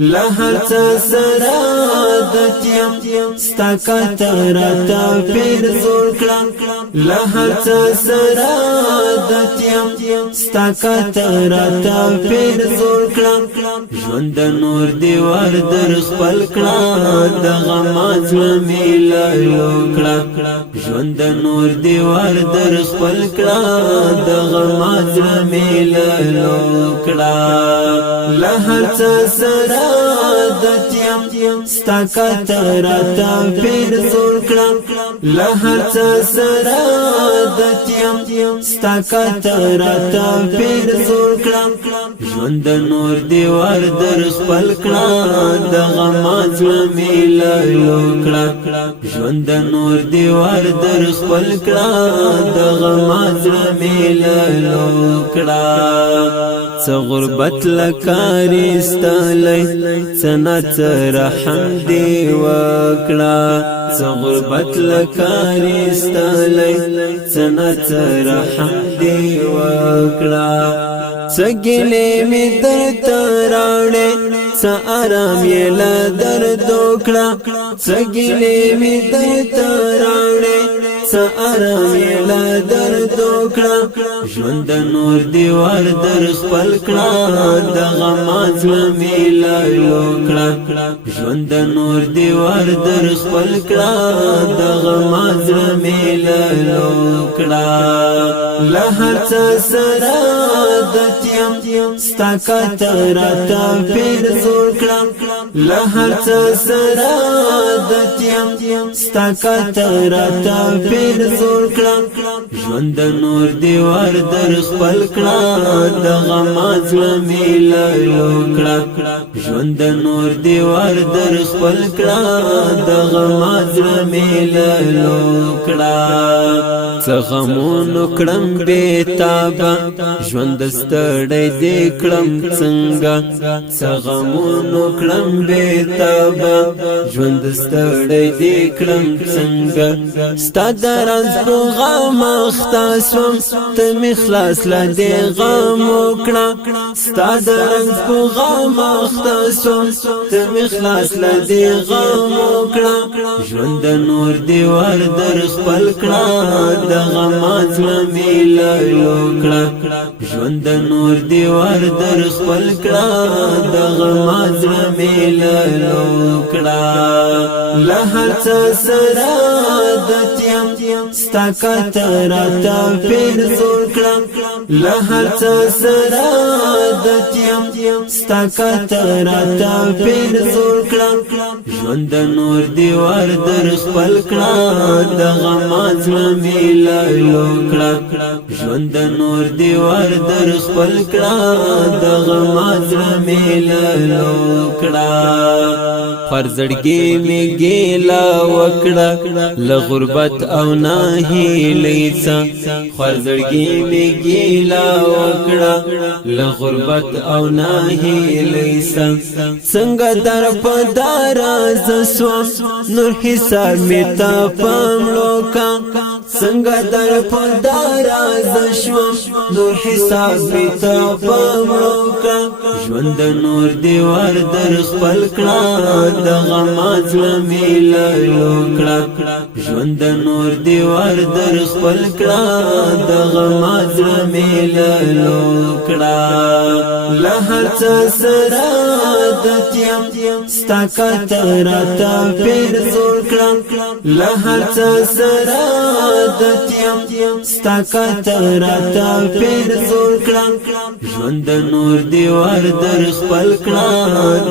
لهر څه سره عادت یم ستا کتراته پیر زور کړه لهر څه سره عادت یم ستا کتراته پیر زور کړه ژوند نور دیوار در خپل کړه د غمات میلایو کړه ژوند نور دیوار در خپل کړه د غمات میلایو کړه لهر څه سره عادت یم ستا کتراته پیر زور کړه لهر څه سره عادت یم ستا کتراته پیر زور کړه ژوند نور دیوار در خپل کړه د غمات میلایو کړه ژوند نور دیوار در خپل کړه د غمات میلایو کړه څه غربت لکاري ستلی څه ناڅه رحم دی وکړه څه غربت لکاري ستلی څه ناڅه رحم دی وکړه څه ګیلې مې درته راوړې څه آرام یې له درد وکړه څه ګیلې مې درته راوړې څه آرام یې له درد وکړه ژوند نور دیوار در خپل کړه د غمات میلایو کړه ژوند نور دیوار در خپل کړه د غمات میلایو کړه لهر څه سره عادت یم ستا کتراته پیر زور کړه لهر څه سره عادت یم ستا کتراته پیر زور کړه ژوند نور دیوار در خپل کړه د غمات میلایو کړه ژوند نور دیوار در خپل کړه د غمات میلایو کړه څه غمونو کړم بیتابه ژوند ستړی دې کړم څنګه څه غمونو کړم بیتابه ژوند ستړی دې کړم څنګه ستا د رنځ په غم اخته سوم ته مې خلاص له دې غم وکړه ستا د رنځ په غم اخته سوم ته مې خلاص له دې غم وکړه ژوند نور دیوار در خپل کړه د غمات میلایو کړه ژوند نور دیوار در خپل کړه د غمات میلایو کړه لهر څه سره عادت یم ستا کتراته پیر زور کړه لهر څه سره عادت یم ستا کتراته پیر زور کړه ژوند نور دیوار در خپل کړه د غمات میلایو کړه ژوند نور دیوار در خپل کړه د غمات میلایو کړه فرزړګي می ګیلا وکړه له غربت او ناهیلۍ څه فرزړګي می ګیلا وکړه له غربت او ناهیلۍ څه څنګه در په دراز سوم نور حساب می تا پمړو کا څنګه در په دراز شوم نور حساب می تا پمړو کا ژوند نور دیوار در خپل کړه د غمات میلایو کړه ژوند نور دیوار در خپل کړه د غمات میلایو کړه لهر څه سره عادت یم ستا کتراته پیر زور کړه لهر څه سره عادت یم ستا کتراته پیر زور کړه ژوند نور دیوار در خپل کړه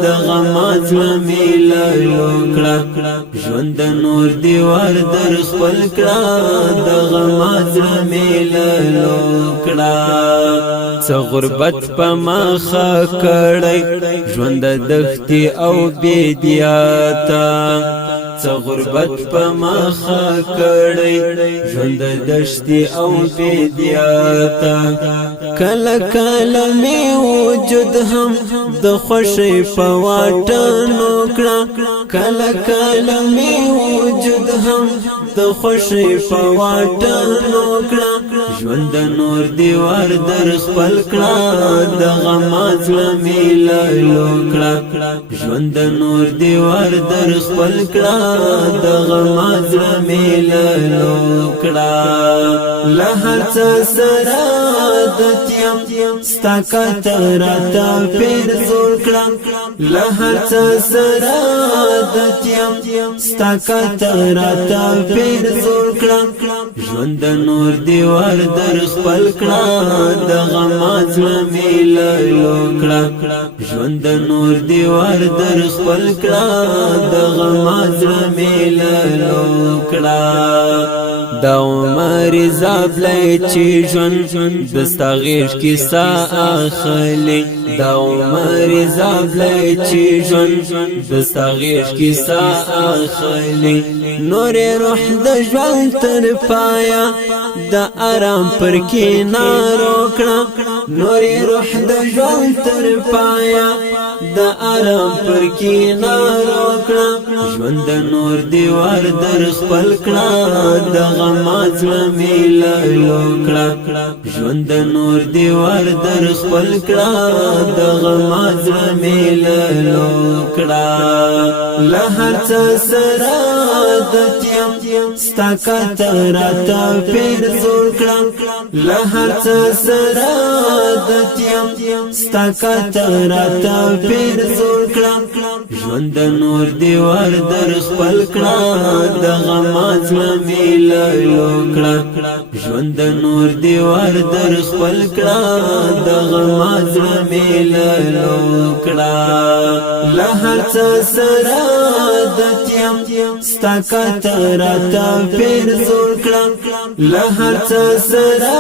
د غمات میلایو کړه ژوند نور دیوار در خپل کړه د غمات میلایو کړه څه غربت په مخه کړی ژوند دښتې او بیدیاتا څه غربت په مخه کړی ژوند دښتې او بیدیاتا کله کله می وجود هم د خوښۍ په واټنو کړه کله کله می وجود هم د خوښۍ په واټنو کړه ژوند نور دیوار در خپل کړه د غم ځلمې لالو کړه ژوند نور دیوار در خپل کړه د غم ځلمې لالو کړه له هر څه سره د تیم ستا کتر تا پیر زور کړه له هر څه سره د تیم ستا کتر تا پیر زور کړه ژوند نور دیوار در خپل کړه د غم ځلمې لالو کړه ژوند نور دیوار در خپل کړه د غم ځلمې لالو کړه د عمر زابلې چې ژوند دستا غیش کی سا اخلي د عمر زابلې چې ژوند دستا غیش کی سا اخلي نور روح د ژوند تر پایا د آرام پر کینارو کړه نور روح د ژوند تر پایا د آرام پر کینارو کړه ژوند نور دیوار در خپل کړه د غم ځلمې لالو کړه ژوند نور دیوار در خپل کړه د غم ځلمې لالو کړه له هر څه سره د تیم ستا کتر تا پیر زور کړه له هر څه سره د تیم ستا کتر تا پیر زور کړه ژوند نور دیوار در خپل کړه د غم ځلمې لالو کړه ژوند نور دیوار در خپل کړه د غم ځلمې لالو کړه له هر څه سره د تیم ستا کتر تا پیر زور کړه له هر څه سره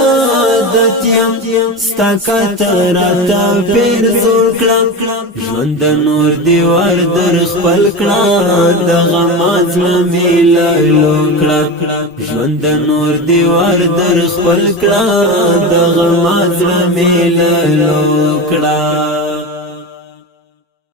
د تیم ستا کتر تا پیر زور کړه ژوند نور دیوار در خپل کړه د غم ځلمې لالو کړه ژوند نور دیوار در خپل کړه د غم ځلمې لالو کړه